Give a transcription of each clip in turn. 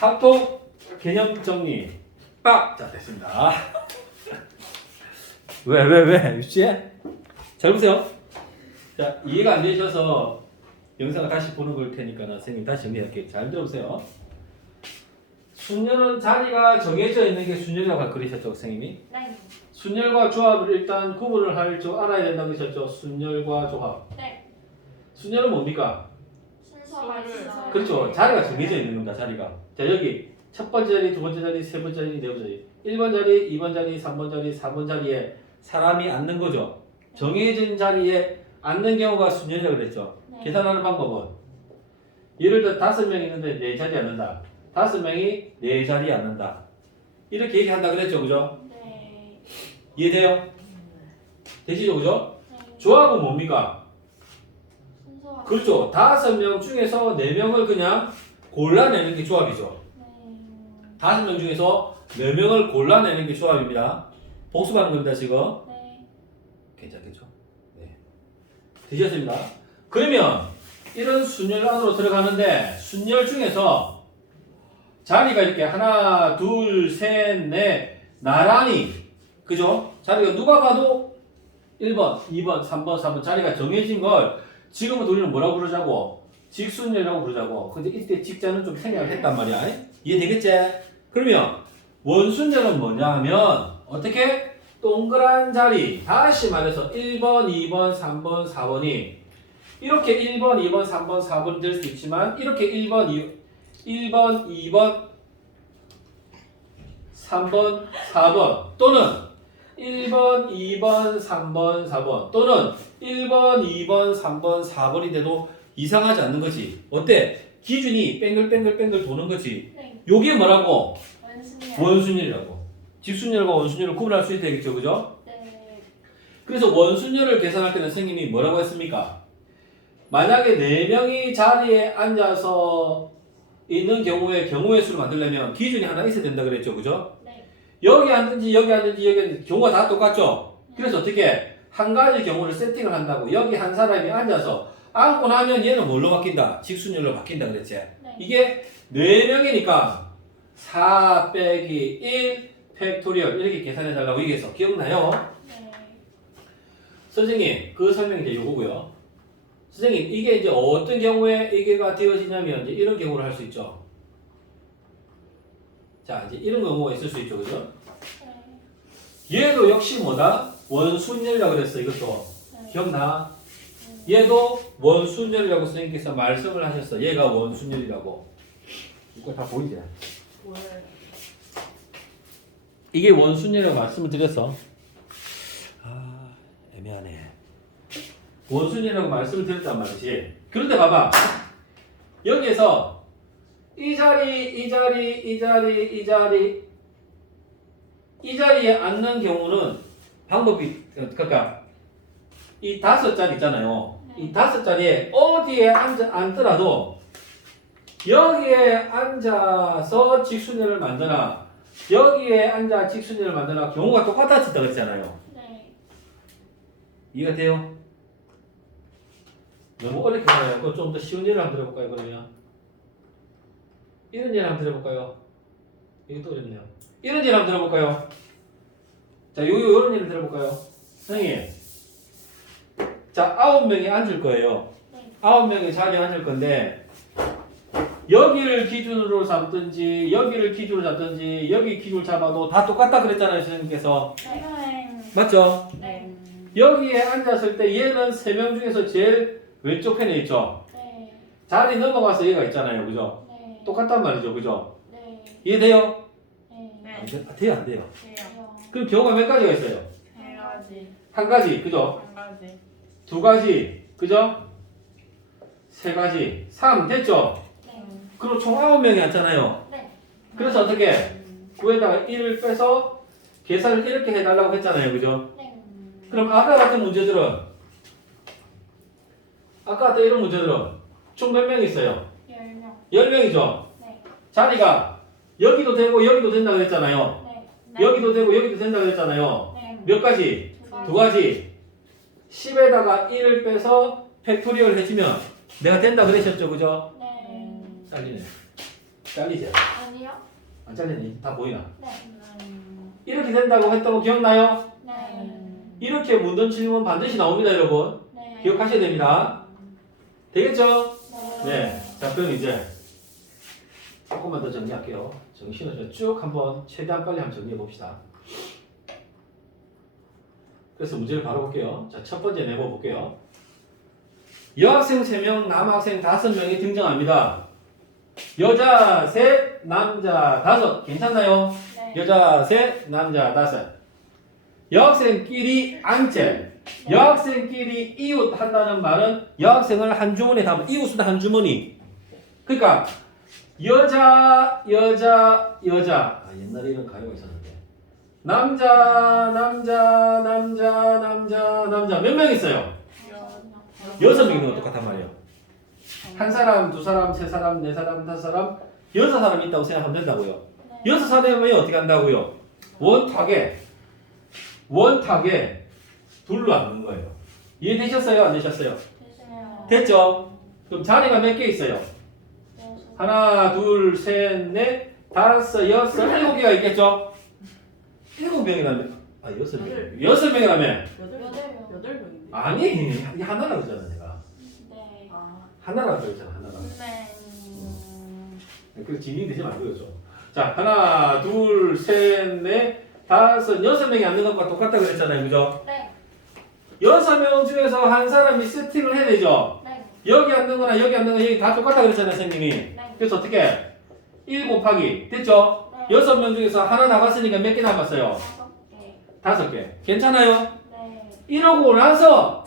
합통 개념 정리. 빡! 자, 됐습니다. 왜? 유치해? 잘 보세요. 자, 이해가 안 되셔서 영상을 다시 보는 걸 테니까 선생님 다시 정리할게요. 잘 들어보세요. 순열은 자리가 정해져 있는 게 순열이라고 그러셨죠, 선생님이? 네. 순열과 조합을 일단 구분을 할 줄 알아야 된다고 하셨죠? 순열과 조합. 네. 순열은 뭡니까? 순서가 있어요. 그렇죠. 자리가 정해져 있는 겁니다. 자리가. 자, 여기 첫 번째 자리, 두 번째 자리, 세 번째 자리, 네 번째 자리. 1번 자리, 2번 자리, 3번 자리, 4번 자리에 사람이 앉는 거죠. 정해진 자리에 앉는 경우가 순열이라고 그랬죠. 네. 계산하는 방법은 예를 들어 5명 있는데 4자리 앉는다. 5명이 4자리에 앉는다. 이렇게 얘기한다 그랬죠. 그죠? 네. 이해돼요? 되시죠? 그죠? 네. 조합은 뭡니까? 순서가. 그렇죠. 5명 중에서 4명을 그냥 골라내는 게 조합이죠. 네. 5명 중에서 4명을 골라내는 게 조합입니다. 복습하는 겁니다, 지금. 네. 괜찮겠죠? 네. 되셨습니다. 그러면 이런 순열 안으로 들어가는데 순열 중에서 자리가 이렇게 하나, 둘, 셋, 넷 나란히 그죠? 자리가 누가 봐도 1번, 2번, 3번, 4번 자리가 정해진 걸 지금은 우리는 뭐라고 부르자고? 직순열이라고 부르자고. 근데 이때 직자는 좀 생략을 했단 말이야. 이해되겠지? 그러면 원순열은 뭐냐 하면 어떻게? 동그란 자리 다시 말해서 1번, 2번, 3번, 4번이 이렇게 1번, 2번, 3번, 4번이 될 수 있지만 이렇게 1번, 2번, 3번, 4번 또는 1번, 2번, 3번, 4번 또는 1번, 2번, 3번, 4번이 돼도 이상하지 않는 거지. 어때? 기준이 뺑글뺑글 도는 거지. 네. 요게 뭐라고? 원순이요. 원순열이라고. 직순열과 원순열을 구분할 수 있게 되겠죠. 그죠? 네. 그래서 원순열을 계산할 때는 선생님이 뭐라고 했습니까? 만약에 4명이 자리에 앉아서 있는 경우의 수를 만들려면 기준이 하나 있어야 된다 그랬죠. 그죠? 네. 여기 앉든지 여기 앉든지 경우가 다 똑같죠. 그래서 어떻게 한 가지 경우를 세팅을 한다고 여기 한 사람이 앉아서 앉고 나면 얘는 뭘로 바뀐다? 직순열로 바뀐다 그랬지. 네. 이게 4명이니까 4 빼기 1 팩토리얼 이렇게 계산해 달라고 얘기해서 기억나요? 네. 선생님 그 설명이 이제 요거고요. 선생님 이게 이제 어떤 경우에 이게가 되어지냐면 이제 이런 경우를 할 수 있죠. 자 이제 이런 경우가 있을 수 있죠. 그죠? 네. 얘도 역시 뭐다? 원순열이라고 그랬어. 이것도 네. 기억나? 얘도 원순열이라고 선생님께서 말씀을 하셨어. 얘가 원순열이라고. 이거 다 보이지? 이게 원순열이라고 말씀을 드렸어. 아 애매하네. 원순열이라고 말씀을 드렸단 말이지. 그런데 봐봐. 여기에서 이 자리에 앉는 경우는 방법이 그러니까 이 5자리 있잖아요. 이 5자리에 어디에 앉더라도 여기에 앉아서 직순열을 만드나 여기에 앉아 직순열을 만드나 경우가 똑같아진다 그랬잖아요. 네. 이해가 돼요? 너무 어렵게 가요. 그럼 좀 더 쉬운 예를 한번 들어볼까요? 그러면 이런 예를 한번 들어볼까요? 이것도 어렵네요. 이런 예를 한번 들어볼까요? 자, 요런 예를 들어볼까요? 선생님, 자 9명이 앉을 거예요. 네. 9명이 자리에 앉을 건데 여기를 기준으로 잡든지 여기를 기준으로 잡든지 여기 기준을 잡아도 다 똑같다 그랬잖아요. 선생님께서. 네. 맞죠? 네. 여기에 앉았을 때 얘는 3명 중에서 제일 왼쪽 편에 있죠. 네. 자리 넘어가서 얘가 있잖아요. 그죠? 네. 똑같단 말이죠. 그죠? 네. 이해돼요? 네. 안 돼? 돼요? 안 돼요? 돼요. 그럼 경우가 몇 가지가 있어요? 세 가지. 한 가지. 그죠? 한 가지. 2가지. 그죠? 3가지. 3 됐죠? 네. 그럼 총 9명이 앉잖아요. 네. 그래서 어떻게? 9에다가 1을 빼서 계산을 이렇게 해달라고 했잖아요. 그죠? 네. 그럼 아까 같은 문제들은 아까 같은 이런 문제들은 총 몇 명 있어요? 10명. 10명이죠? 네. 자리가 여기도 되고 여기도 된다고 했잖아요. 네. 여기도 되고 여기도 된다고 했잖아요. 네. 몇 가지? 두 2가지. 10에다가 1을 빼서 팩토리얼 해주면 내가 된다 그러셨죠? 그죠? 네. 잘리네. 잘리지? 아니요. 안 잘리니? 다 보이나? 네. 이렇게 된다고 했던 거 기억나요? 네. 이렇게 묻는 질문 반드시 나옵니다, 여러분. 네. 기억하셔야 됩니다. 되겠죠? 네. 네. 자, 그럼 이제 조금만 더 정리할게요. 정신을 쭉 한번 최대한 빨리 한번 정리해 봅시다. 그래서 문제를 바로 볼게요. 자, 첫 번째 네모 볼게요. 여학생 3명, 남학생 5명이 등장합니다. 여자 셋, 남자 5. 괜찮나요? 네. 여자 셋, 남자 5. 여학생끼리 앉재. 여학생끼리 이웃 한다는 말은 여학생을 한 주머니에 담은 이웃은 한 주머니. 그러니까 여자. 아, 옛날에 이런 가요가 있었는데. 남자 몇 명 있어요? 6명 있는 거 똑같단 말이에요. 한 사람, 두 사람, 세 사람, 네 사람, 다섯 사람, 6사람 있다고 생각하면 된다고요. 6사람이 어떻게 한다고요? 원탁에 둘로 앉는 거예요. 이해되셨어요? 안 되셨어요? 됐어요. 됐죠? 그럼 자리가 몇 개 있어요? 하나, 둘, 셋, 넷, 다섯, 여섯, 7개가 있겠죠? 7명이라면, 아, 6명. 6명이라면, 8명인데. 아니, 이 하나라 그러잖아, 내가. 네. 아, 하나라 그랬잖아, 하나라. 네. 그래서 진행되지 말고요, 좀. 자, 하나, 둘, 셋, 넷, 다섯, 6명이 앉는 것과 똑같다 그랬잖아요, 그죠? 네. 6명 중에서 한 사람이 세팅을 해야 되죠? 네. 여기 앉는 거나 여기 앉는 거 여기 다 똑같다 그랬잖아요, 선생님이. 네. 그래서 어떻게? 1 곱하기, 됐죠? 네. 6명 중에서 하나 나갔으니까 몇 개 남았어요? 5개. 5개. 괜찮아요? 네. 이러고 나서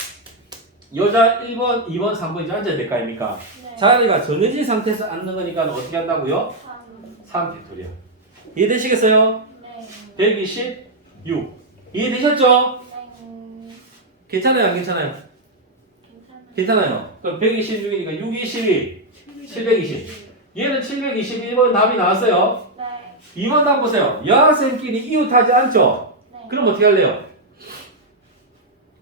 여자 1번, 2번, 3번 이제 앉아야 될 거 아닙니까? 네. 자리가 정해진 상태에서 앉는 거니까 어떻게 한다고요? 3. 3팩토리얼. 이해되시겠어요? 네. 126. 이해되셨죠? 네. 괜찮아요, 안 괜찮아요? 괜찮아요. 그럼 126이니까 6, 22, 720. 얘는 721번 답이 나왔어요. 네. 2번 답 보세요. 여학생끼리 이웃하지 않죠? 네. 그럼 어떻게 할래요?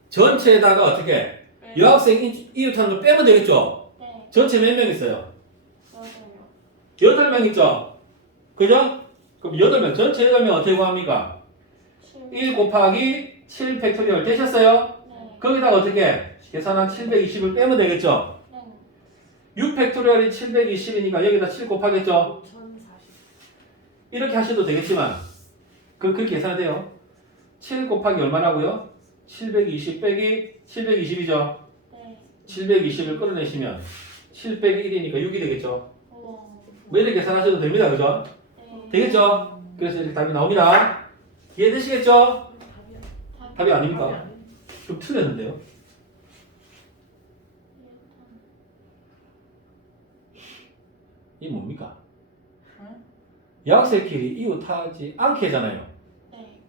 전체에다가 어떻게? 여학생 이웃하는 거 빼면 되겠죠? 네. 전체 몇 명 있어요? 8명. 8명 있죠? 그죠? 그럼 8명, 전체 8명 어떻게 구합니까? 1 곱하기 7 팩토리얼 되셨어요? 네. 거기다가 어떻게? 계산한 720을 빼면 되겠죠? 네. 6 팩토리얼이 720이니까 여기다 7 곱하겠죠? 1040. 이렇게 하셔도 되겠지만 그렇게 계산해야 돼요. 7 곱하기 얼마라고요? 720 빼기 720이죠? 네. 720을 끌어내시면 7 빼기 1이니까 6이 되겠죠? 우와. 뭐 이렇게 계산하셔도 됩니다. 그죠? 네. 되겠죠? 그래서 이렇게 답이 나옵니다. 이해되시겠죠? 답이 아닙니까? 좀 틀렸는데요? 이게 뭡니까? 응? 여학생끼리 이웃하지 않게 하잖아요. 네.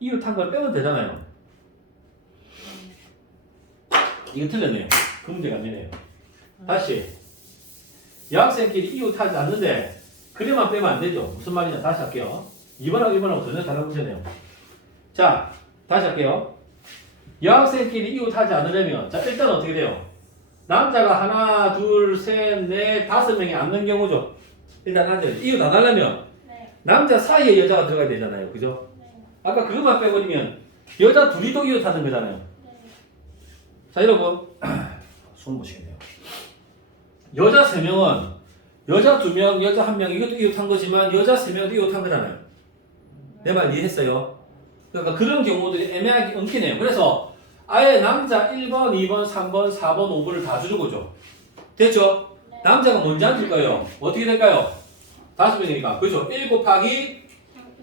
이웃한 걸 빼면 되잖아요. 이거 틀렸네요. 그 문제가 안 되네요. 다시. 여학생끼리 이웃하지 않는데 그래만 빼면 안 되죠. 무슨 말이냐? 다시 할게요. 2번하고 1번하고 전혀 다른 문제네요. 자, 다시 할게요. 여학생끼리 이웃하지 않으려면 자 일단 어떻게 돼요? 남자가 하나, 둘, 셋, 넷, 5명이 앉는 경우죠. 일단 앉아요. 이웃 안 하려면 네. 남자 사이에 여자가 들어가야 되잖아요. 그죠? 네. 아까 그것만 빼버리면 여자 둘이도 이웃하는 거잖아요. 네. 자, 여러분 숨 보시겠네요. 여자 3명은 여자 2명, 여자 1명 이것도 이웃한 거지만 여자 3명도 이웃한 거잖아요. 내 말 이해했어요? 그러니까 그런 경우도 애매하게 엉키네요. 그래서 아예 남자 1번, 2번, 3번, 4번, 5번을 다 주는 거죠. 됐죠? 네. 남자가 먼저 앉을 거예요. 어떻게 될까요? 5명이니까. 그죠? 1 곱하기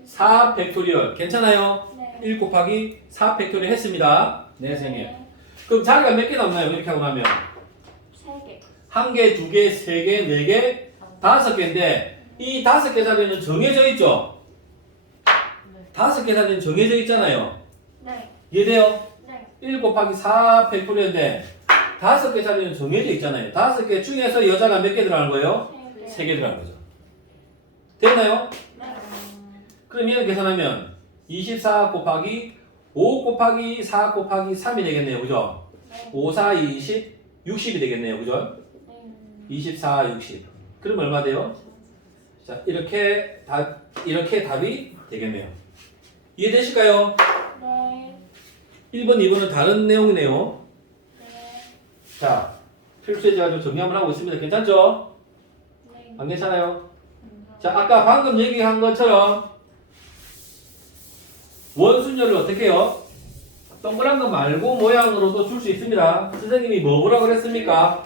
4 팩토리얼. 괜찮아요? 네. 1 곱하기 4 팩토리얼 했습니다. 네, 선생님. 네. 그럼 자리가 몇 개 남나요? 이렇게 하고 나면 3개. 1개, 2개, 3개, 4개, 5개인데 이 5개 자리는 정해져 있죠? 5개 자리는 정해져 있잖아요. 네. 이해돼요? 네. 1 곱하기 4 팩토리얼인데 5개 자리는 정해져 있잖아요. 5개 중에서 여자가 몇 개 들어가는 거예요? 3개. 3개 들어가는 거죠. 됐나요? 네. 그럼 이렇게 계산하면 24 곱하기 5 곱하기 4 곱하기 3이 되겠네요. 그죠? 네. 5, 4, 20, 60이 되겠네요. 그죠? 네. 24, 60. 그럼 얼마 돼요? 자, 이렇게 답이 되겠네요. 이해되실까요? 네. 1번, 2번은 다른 내용이네요. 네. 자, 필수에 제가 좀 정리 한번 하고 있습니다. 괜찮죠? 네. 안 괜찮아요? 자, 아까 방금 얘기한 것처럼 원순열을 어떻게 해요? 동그란 거 말고 모양으로도 줄 수 있습니다. 선생님이 뭐라고 그랬습니까?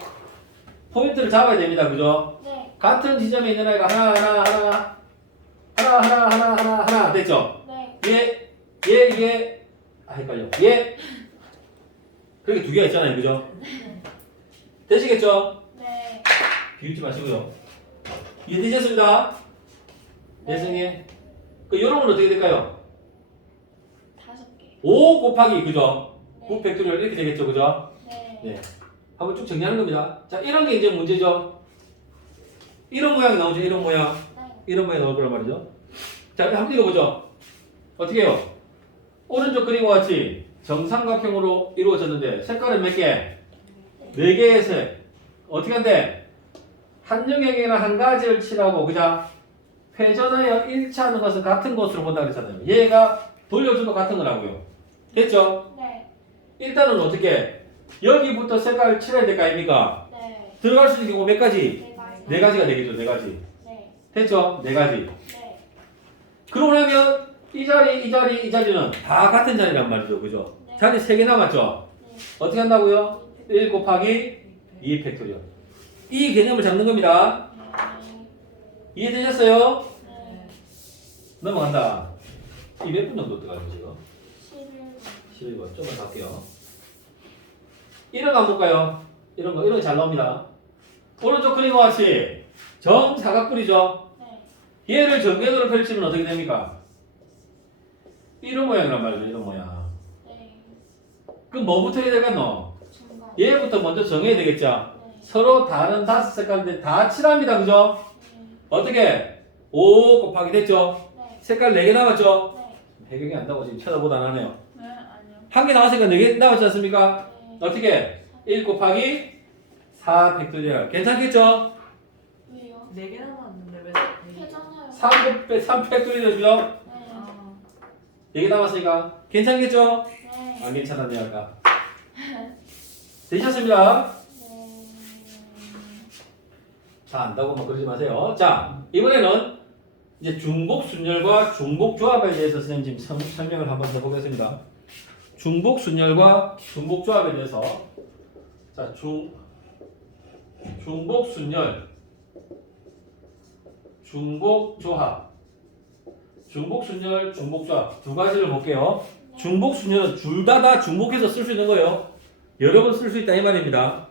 포인트를 잡아야 됩니다. 그죠? 네. 같은 지점에 있는 아이가 하나 됐죠? 네. 얘 헷갈려. 얘 그렇게 두 개가 있잖아요. 그죠? 되시겠죠? 네. 비웃지 마시고요. 이해되셨습니다? 네. 예승이 그 요런 건 어떻게 될까요? 5개. 5 곱하기 그죠? 네. 9 팩토리얼 이렇게 되겠죠. 그죠? 네. 네. 한번 쭉 정리하는 겁니다. 자, 이런 게 이제 문제죠. 이런 모양이 나오죠. 이런 모양. 네. 이런 모양이 나올 거란 말이죠. 자, 한번 읽어보죠. 어떻게 해요? 오른쪽 그림과 같이 정삼각형으로 이루어졌는데 색깔은 몇 개? 4개의 색. 어떻게 한대? 한 영역이나 한 가지를 칠하고 그자 회전하여 일치하는 것은 같은 것으로 본다 그랬잖아요. 얘가 돌려줘도 같은 거라고요. 됐죠? 네. 일단은 어떻게 여기부터 색깔을 칠해야 될 거 아닙니까? 네. 들어갈 수 있는 경우 몇 가지? 4가지. 4가지가 되겠죠. 4가지. 네. 됐죠? 4가지. 네. 그러고 나면 이 자리는 다 같은 자리란 말이죠. 그죠? 네. 자리 3개 남았죠? 네. 어떻게 한다고요? 1 곱하기 2 팩토리얼. 이 개념을 잡는 겁니다. 네. 이해되셨어요? 네. 넘어간다. 이 몇 분 정도 들어가요, 지금? 11번. 11번. 좀만 갈게요. 이런 거 한번 볼까요? 이런 거 잘 나옵니다. 오른쪽 그림과 같이 정사각뿔이죠? 네. 얘를 전궤도로 펼치면 어떻게 됩니까? 이런 모양이란 말이죠, 이런 모양. 네. 그럼 뭐부터 해야 되겠노? 중간. 얘부터 먼저 정해야 되겠죠? 네. 서로 다른 5색깔인데 다 칠합니다, 그죠? 네. 어떻게? 5 곱하기 됐죠? 네. 색깔 4개 남았죠? 네. 배경이 안 나오고 지금 쳐다보다 안 하네요. 네, 아니요. 한 개 나왔으니까 4개 남았지 않습니까? 네. 어떻게? 1 곱하기 4 팩토리얼. 괜찮겠죠? 왜요? 4개 남았는데 왜 4개? 해잖아요. 3 팩토리얼이죠? 네. 아, 4개 남았으니까. 괜찮겠죠? 네. 안 괜찮았네요, 아까. 되셨습니다. 네. 다 안다고 막 그러지 마세요. 자, 이번에는 이제 중복순열과 중복조합에 대해서 선생님 지금 설명을 한번 해보겠습니다. 중복순열과 중복조합에 대해서 자, 중복순열, 중복조합, 중복순열, 중복조합 두 가지를 볼게요. 중복순열은 둘 다 중복해서 쓸 수 있는 거예요. 여러 번 쓸 수 있다 이 말입니다.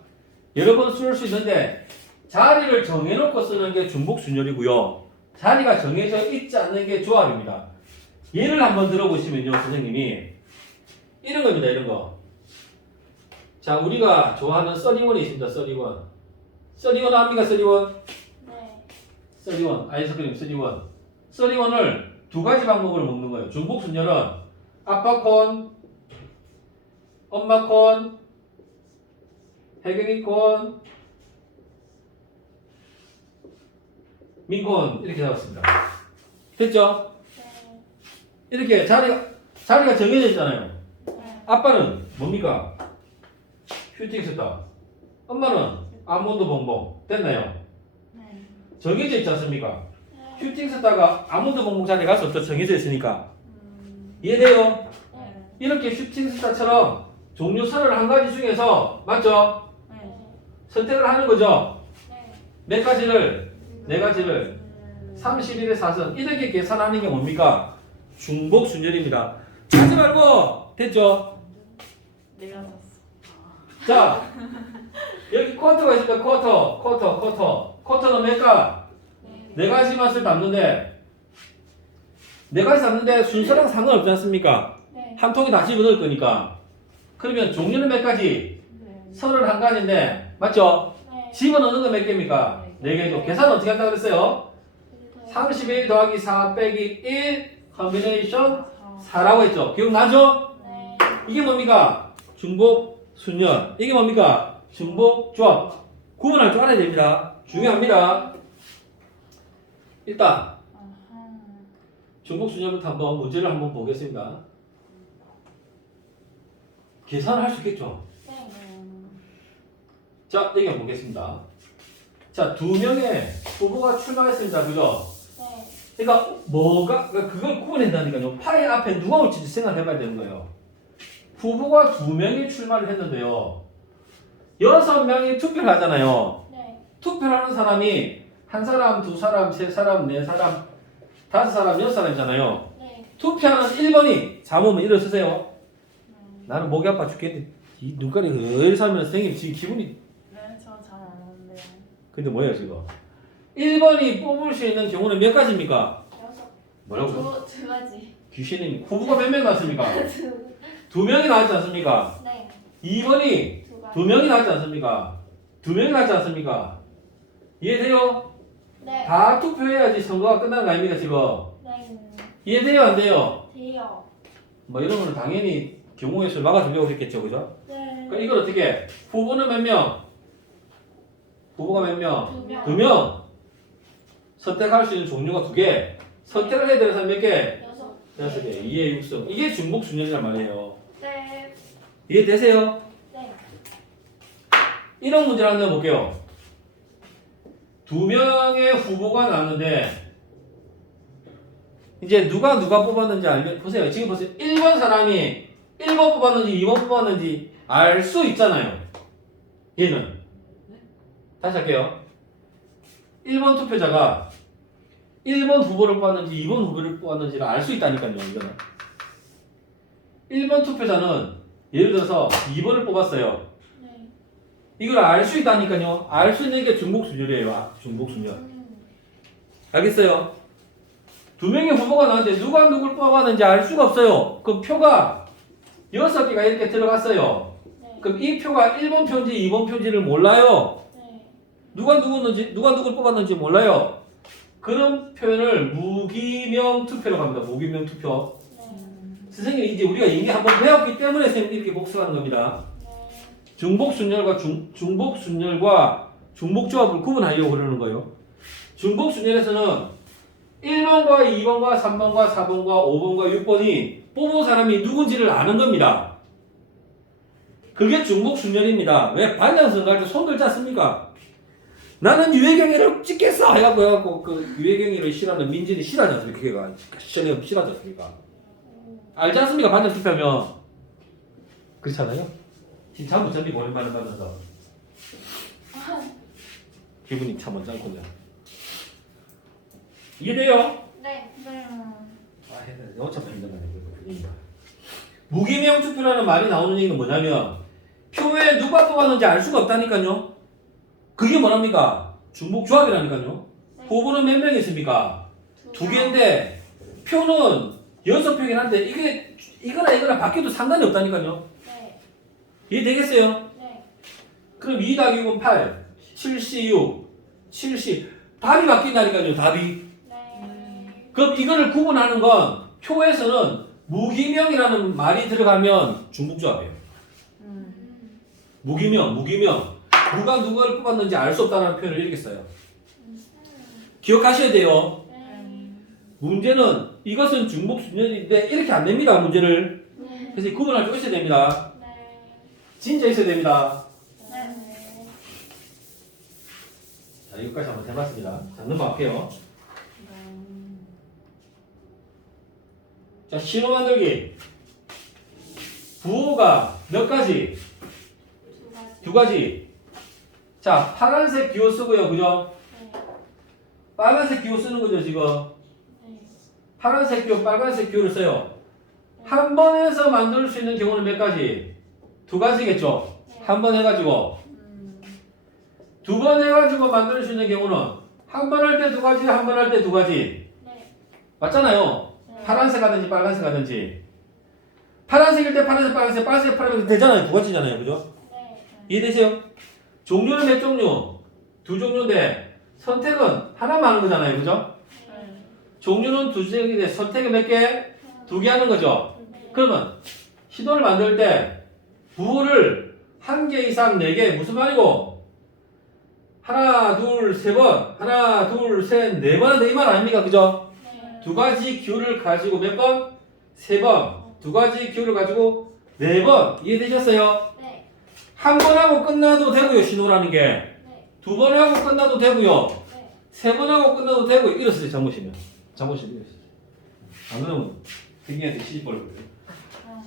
여러 번 쓸 수 있는데 자리를 정해놓고 쓰는 게 중복순열이고요. 자리가 정해져 있지 않는 게 조합입니다. 예를 한번 들어보시면요, 선생님이 이런 겁니다. 이런 거. 자, 우리가 좋아하는 써리원이 있습니다. 써리원. 써리원 압니까? 써리원? 네. 써리원. 아이스크림 써리원. 써리원을 두 가지 방법으로 먹는 거예요. 중복순열은 아빠 콘, 엄마 콘, 혜경이 콘, 민콘 이렇게 잡았습니다. 됐죠? 네. 이렇게 자리가 정해져 있잖아요. 네. 아빠는 뭡니까? 슈팅스타. 엄마는 아몬드 봉봉. 됐나요? 네. 정해져 있지 않습니까? 네. 슈팅스타가 아몬드 봉봉 자리에 갈 수 없죠. 정해져 있으니까. 이해돼요? 네. 이렇게 슈팅스타처럼 종류 31가지 중에서 맞죠? 네. 선택을 하는 거죠. 네. 몇 가지를? 네 가지를 31의 4선 이렇게 계산하는 게 뭡니까? 중복순열입니다. 찾지 말고 됐죠? 내가 샀어. 자 여기 쿼터가 있습니다. 쿼터는 몇 가? 네. 네 가지만 쓸 담는데 네 가지 담는데 순서랑 상관없지 않습니까? 네. 한 통에 다 집어넣을 거니까 그러면 종류는 몇 가지? 네. 31가지인데 맞죠? 네. 집어넣는 거 몇 개입니까? 4개죠. 계산 어떻게 한다고 그랬어요? 31 더하기 4 빼기 1 컨비네이션 4라고 했죠. 기억나죠? 네. 이게 뭡니까? 중복, 순열. 이게 뭡니까? 중복, 조합. 구분할 줄 알아야 됩니다. 중요합니다. 일단 아하. 중복순열부터 한번 문제를 한번 보겠습니다. 계산을 할 수 있겠죠? 네. 자, 여기 한번 보겠습니다. 자, 두 명의 후보가 출마했습니다. 그죠? 네. 그러니까 그걸 구분한다니까요. 파일 앞에 누가 올지 생각해봐야 되는 거예요. 후보가 두 명이 출마를 했는데요. 6명이 투표를 하잖아요. 네. 투표를 하는 사람이 한 사람, 두 사람, 세 사람, 네 사람, 다섯 사람, 여섯 사람이잖아요. 네. 투표하는 1번이 잠오면 일어서세요. 나는 목이 아파 죽겠는데 이 눈깔이 을 살면 선생님 지금 기분이 네, 저 잘 안 오는데요. 근데 뭐예요 지금? 1번이 뽑을 수 있는 경우는 몇 가지입니까? 6. 뭐라고요? 두 가지. 귀신님 후보가 몇 명 나왔습니까? 두. 두 명이 나왔지 않습니까? 네. 2번이 두 가지. 두 명이 나왔지 않습니까? 두 명이 나왔지 않습니까? 이해돼요? 네. 다 투표해야지 선거가 끝나는 거 아닙니까 지금? 네. 이해돼요 안 돼요? 돼요. 뭐 이런 거는 당연히 경우의 수를 막아주려고 그랬겠죠 그죠? 네. 그러니까 이걸 어떻게 후보는 몇 명? 후보가 몇 명? 두 명. 두 명. 선택할 수 있는 종류가 두 개. 선택을 해야 되는 사람 몇 개? 6. 6개. 2의 6성. 이게 중복순열이란 말이에요. 네. 이해되세요? 네. 이런 문제를 한번 볼게요. 두 명의 후보가 나왔는데 이제 누가 뽑았는지 알면 보세요. 지금 보세요. 1번 사람이 1번 뽑았는지 2번 뽑았는지 알 수 있잖아요. 얘는. 다시 할게요. 1번 투표자가 1번 후보를 뽑았는지 2번 후보를 뽑았는지를 알 수 있다니까요. 이거는. 1번 투표자는 예를 들어서 2번을 뽑았어요. 네. 이걸 알 수 있다니까요. 알 수 있는 게 중복순열이에요. 중복순열. 알겠어요? 두 명의 후보가 나왔는데 누가 누굴 뽑았는지 알 수가 없어요. 그 표가 6개가 이렇게 들어갔어요. 네. 그럼 이 표가 1번 표인지 2번 표인지를 몰라요. 네. 누가 누굴 뽑았는지 몰라요. 그런 표현을 무기명 투표라고 합니다. 무기명 투표. 네. 선생님이 이제 우리가 이미 한번 배웠기 때문에 선생님 이렇게 복습하는 겁니다. 네. 중복순열과 중복순열과 중복조합을 구분하려고 그러는 거예요. 중복순열에서는 1번과 2번과 3번과 4번과 5번과 6번이 뽑은 사람이 누군지를 아는 겁니다. 그게 중복순열입니다. 왜 반장선거 할 때 손 들지 않습니까? 나는 유해경이를 찍겠어! 해갖고 그 유해경이를 싫어하는 민진이 싫어하지 않습니까? 걔가 시청에 싫어하지 않습니까? 알지 않습니까? 반장 투표하면. 그렇잖아요? 지금 잠못 잠기 오랜만에 받아서 기분이 참 언짢군요. 이해돼요? 네. 네. 어차피 힘든 거예요. 무기명 투표라는 말이 나오는 얘기는 뭐냐면 표에 누가 뽑았는지 알 수가 없다니까요. 그게 뭐랍니까? 중복조합이라니까요. 네. 후보는 몇 명 있습니까? 두 개인데 표는 6표긴 한데 이게 이거나 바뀌어도 상관이 없다니까요. 네. 이해되겠어요? 네. 그럼 2 더하기 6은 8, 7C 6, 7C 답이 바뀐다니까요. 답이. 네. 그럼 이거를 구분하는 건 표에서는 무기명이라는 말이 들어가면 중복조합이에요. 무기명. 누가 누구를 뽑았는지 알 수 없다는 표현을 이렇게 써요. 기억하셔야 돼요. 네. 문제는 이것은 중복순열인데 이렇게 안 됩니다. 문제를. 네. 그래서 구분할 줄 있어야 됩니다. 네. 진짜 있어야 됩니다. 네. 자, 여기까지 한번 해봤습니다. 자, 넘어갈게요. 자, 신호 만들기. 부호가 몇 가지? 두 가지. 두 가지. 자, 파란색 기호 쓰고요. 그죠? 네. 빨간색 기호 쓰는 거죠, 지금. 네. 파란색 기호, 빨간색 기호를 써요. 한 번에서 만들 수 있는 경우는 몇 가지? 두 가지겠죠? 네. 한 번 해가지고. 두 번 해가지고 만들 수 있는 경우는 한 번 할 때 두 가지, 한 번 할 때 두 가지. 네. 맞잖아요. 네. 파란색 하든지 빨간색 하든지. 파란색일 때 파란색, 빨간색 되잖아요. 두 가지잖아요. 그죠? 네. 이해되세요? 종류는 몇 종류? 두 종류인데 선택은 하나만 하는 거잖아요. 그죠? 네. 종류는 두 개인데 선택은 몇 개? 두 개 하는 거죠. 네. 그러면 신호를 만들 때 부호를 한 개 이상 네 개 무슨 말이고? 하나, 둘, 세 번. 하나, 둘, 셋, 네 번 하는데 이 말 아닙니까? 그죠? 네. 두 가지 기호를 가지고 몇 번? 세 번. 두 가지 기호를 가지고 네 번. 이해되셨어요? 네. 한 번 하고 끝나도 되고요, 신호라는 게. 네. 두 번 하고 끝나도 되고요. 네. 세 번 하고 끝나도 되고 이랬어요, 잘못이면. 잘못이면 이랬어요. 안 그러면 등기한테 시집 벌거든요.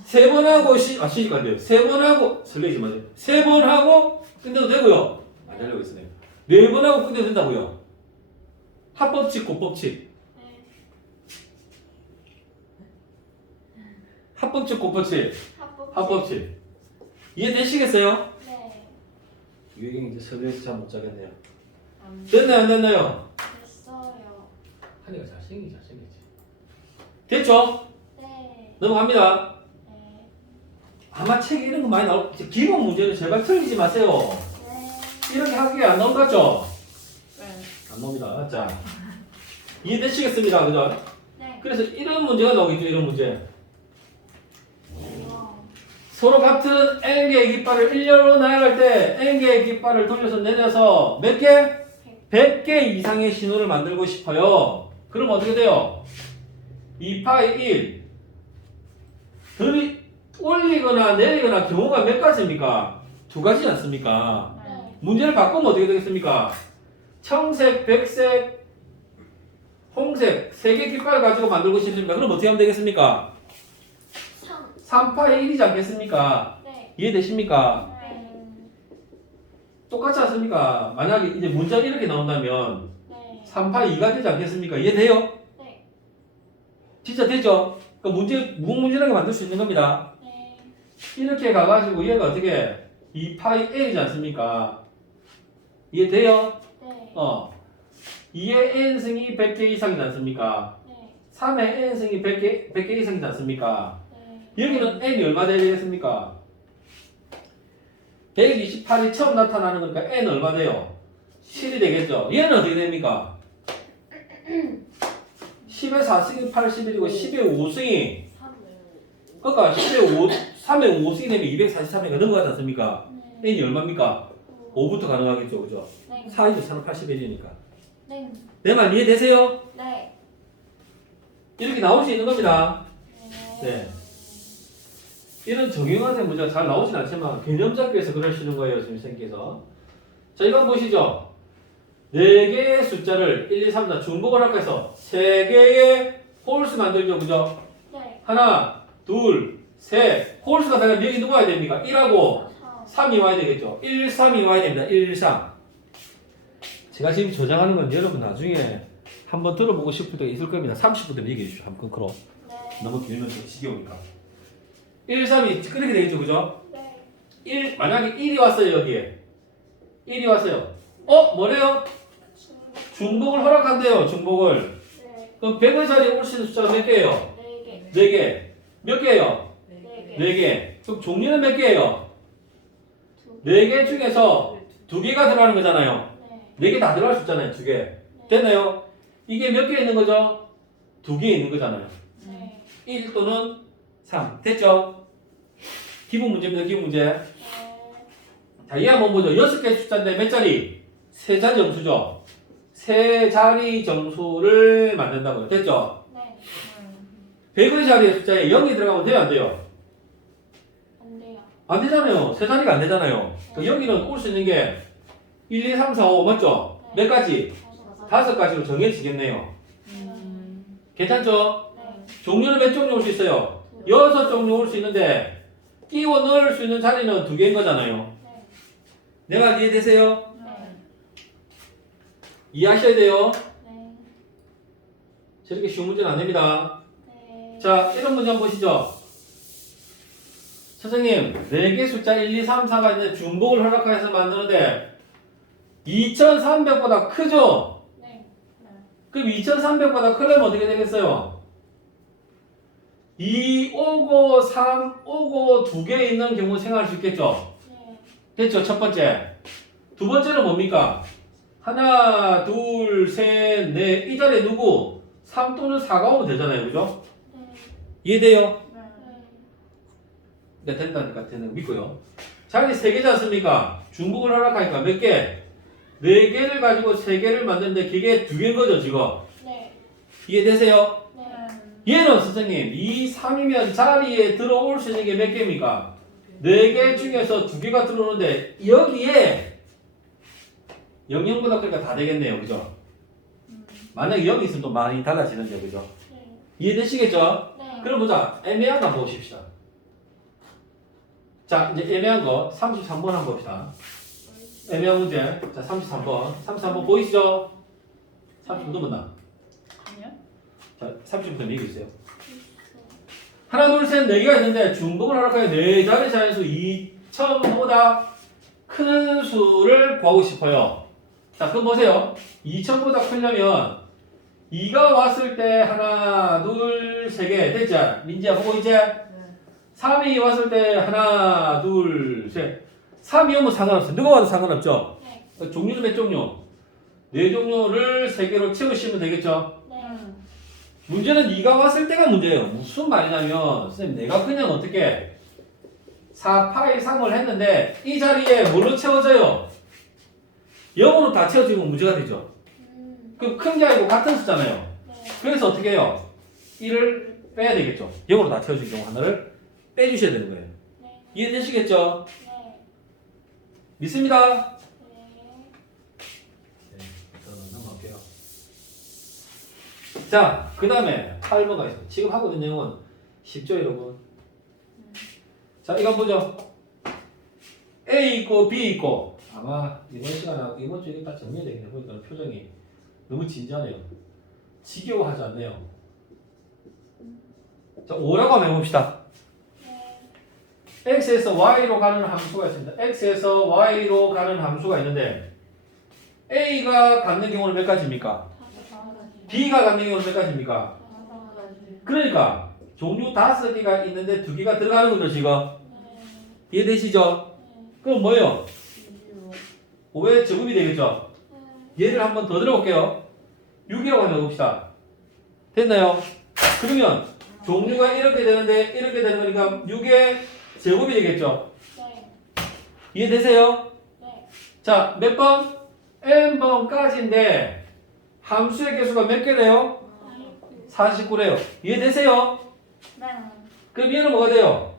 세 번 하고 시집 안 돼요. 세 번 하고 설레지 마세요. 세 번 하고 끝내도 되고요. 안 되려고 했어요. 네 번 하고 끝내도 된다고요. 합법칙, 고법칙. 네. 합법칙, 고법칙. 합법. 합법칙. 이해되시겠어요? 네. 이게 이제 설레서 잘 못 자겠네요. 안 됐나요, 안 됐나요? 됐어요. 한이가 잘생기지. 됐죠? 네. 넘어갑니다. 네. 아마 책에 이런 거 많이 나올, 기본 문제는 제발 틀리지 마세요. 네. 이렇게 하기에 안 나온 것 같죠? 네. 안 나옵니다. 자, 이해되시겠습니다. 그죠? 네. 그래서 이런 문제가 나오겠죠, 이런 문제. 와. 서로 같은 N개의 깃발을 일렬로 나아갈 때 N개의 깃발을 돌려서 내려서 몇 개? 100개 이상의 신호를 만들고 싶어요. 그럼 어떻게 돼요? 2파이 1 들이 올리거나 내리거나 경우가 몇 가지입니까? 두 가지 않습니까? 네. 문제를 바꾸면 어떻게 되겠습니까? 청색, 백색, 홍색 세 개 깃발을 가지고 만들고 싶습니까? 그럼 어떻게 하면 되겠습니까? 3. 3파이 1이지 않겠습니까? 네. 이해되십니까? 네. 똑같지 않습니까? 만약에 이제 문제가 이렇게 나온다면 네. 3파이 2가 되지 않겠습니까? 이해돼요? 네. 진짜 되죠? 그러니까 문제, 무궁무진하게 만들 수 있는 겁니다. 네. 이렇게 가가지고 얘가 어떻게 2파이 L이지 않습니까? 이해돼요? 네. 2의 n승이 100개 이상이지 않습니까? 네. 3의 n승이 100개 이상이지 않습니까? 네. 여기는 n이 얼마 돼야 되겠습니까? 128이 처음 나타나는 거니까 n 얼마 돼요? 7이 되겠죠? 얘는 어떻게 됩니까? 10의 4승이 81이고 10의 5승이 3. 그러니까 10의 5, 3의 5승이 되면 243회가 넘어가지 않습니까? 네. n이 얼마입니까? 5부터 가능하겠죠, 그죠? 네. 4이도 4는 81이니까. 네. 내 말 이해되세요? 네. 이렇게 나올 수 있는 겁니다. 네. 이런 정형화된 문제가 잘 나오진 않지만 개념 잡기에서 그러시는 거예요, 지금 선생님께서. 자, 이건 보시죠. 4개의 숫자를 1, 2, 3, 4 중복을 할까 해서 3개의 홀수 만들죠, 그죠? 네. 하나, 둘, 셋. 홀수가 되면 여기 누가 와야 됩니까? 1하고 4. 3이 와야 되겠죠. 1, 3이 와야 됩니다. 1, 3. 제가 지금 저장하는 건 여러분 나중에 한번 들어보고 싶을 때가 있을 겁니다. 30분 되면 얘기해 주십시오. 한번 끊고. 네. 너무 길면 좀 지겨우니까. 1, 3이 그렇게 되겠죠, 그죠? 네. 1, 만약에 1이 왔어요, 여기에. 1이 왔어요. 뭐래요? 중복을 허락한대요, 중복을. 네. 그럼 100의 자리에 올 수 있는 숫자가 몇 개예요? 4개. 4개. 몇 개예요? 4개. 4개. 그럼 종류는 몇 개예요? 2. 4개 중에서 2개가 들어가는 거잖아요. 네. 4개 다 들어갈 수 있잖아요, 2개. 네. 됐나요? 이게 몇 개 있는 거죠? 2개 있는 거잖아요. 네. 1 또는 3. 됐죠? 기본 문제입니다, 기본 문제. 네. 자, 이 한번 보죠. 6개 숫자인데 몇 자리? 3자리 정수죠. 3자리 정수를 만든다고요. 됐죠? 네. 100의 자리의 숫자에 0이 들어가면 돼요, 안 돼요? 안 돼요. 안 되잖아요. 3자리가 안 되잖아요. 그러니까 여기는 올 수 있는 게 1, 2, 3, 4, 5 맞죠? 몇 가지? 5가지로 정해지겠네요. 괜찮죠? 네. 종류는 몇 종류 올 수 있어요? 6종류 올 수 있는데 끼워 넣을 수 있는 자리는 2개인 거잖아요. 네. 내 말 이해되세요? 네. 이해하셔야 돼요. 네. 저렇게 쉬운 문제는 안 됩니다. 네. 자, 이런 문제 한번 보시죠. 선생님, 4개 숫자 1, 2, 3, 4가 있는데 중복을 허락해서 만드는데 2300보다 크죠? 네. 그럼 2300보다 크려면 어떻게 되겠어요? 2, 오고, 3, 오고 2개 있는 경우 생각할 수 있겠죠? 네. 됐죠? 첫 번째. 두 번째는 뭡니까? 하나, 둘, 셋, 넷. 이 자리에 누구? 3 또는 4가 오면 되잖아요. 그죠? 네. 이해돼요? 네. 네, 된다니까 되는 거 믿고요. 자리 3개지 않습니까? 중복을 허락하니까 몇 개? 4개를 가지고 3개를 만드는데 기계 2개인 거죠, 지금. 네. 이해되세요? 네. 얘는 선생님 2, 3이면 자리에 들어올 수 있는 게 몇 개입니까? 4개 중에서 2개가 들어오는데 여기에 0보다 그러니까 다 되겠네요, 그죠? 만약에 여기 있으면 또 많이 달라지는데, 그죠? 네. 이해되시겠죠? 네. 그럼 보자. 애매한 거 한번 봅시다. 자, 이제 애매한 거 33번 한번 봅시다. 애매한 문제. 자, 33번. 33번 보이시죠? 30분 넘었나? 아니요? 자, 30분 얘기해 주세요. 하나, 둘, 셋, 4개가 있는데 중복을 하락하여 4자리 자연수 2,000보다 큰 수를 구하고 싶어요. 자, 그럼 보세요. 2,000보다 크려면 2가 왔을 때 하나, 둘, 3개 됐지? 민지야 보고 이제 네. 3이 왔을 때 하나, 둘, 셋. 3이 오면 상관없어. 누가 와도 상관없죠? 네. 종류는 몇 종류? 4종류를 3개로 채우시면 되겠죠? 네. 문제는 2가 왔을 때가 문제예요. 무슨 말이냐면 선생님 내가 그냥 어떻게 4파이 3을 했는데 이 자리에 뭘로 채워져요? 0으로 다 채워지면 문제가 되죠. 그럼 큰 게 아니고 같은 숫자잖아요. 네. 그래서 어떻게 해요? 1을 빼야 되겠죠. 0으로 다 채워진 경우 하나를 빼주셔야 되는 거예요. 네. 이해되시겠죠? 네. 믿습니다. 네. 저는 넘어갈게요. 자, 그 다음에 8번가 있습니다. 지금 하고 있는 내용은 쉽죠, 여러분? 자, 이거 보죠. A 있고 B 있고 아마 이번 시간에 이번 주에 다 정리해야 되겠네. 보니까 표정이 너무 진지하네요. 지겨워하지 않네요. 자, 5라고 한번 해봅시다. 네. x에서 y로 가는 함수가 있습니다. x에서 y로 가는 함수가 있는데 a가 갖는 경우는 몇 가지입니까? b가 갖는 경우는 몇 가지입니까? 그러니까 종류 5개가 있는데 2개가 들어가는 거죠, 지금. 네. 이해되시죠? 그럼 뭐예요? 5의 제곱이 되겠죠? 얘를 한번 더 들어볼게요. 6이라고 한번 해봅시다. 됐나요? 그러면 종류가 이렇게 되는데 이렇게 되는 거니까 6의 제곱이 되겠죠? 네. 이해되세요? 네. 자, 몇 번? n번까지인데 함수의 개수가 몇 개 돼요? 49래요. 이해되세요? 네. 그럼 얘는 뭐가 돼요?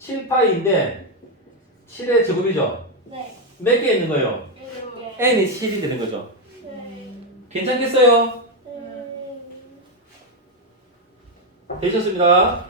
7파이인데 7의 제곱이죠? 네. 몇 개 있는 거예요? 7개. n이 7이 되는 거죠? 네. 괜찮겠어요? 네. 되셨습니다.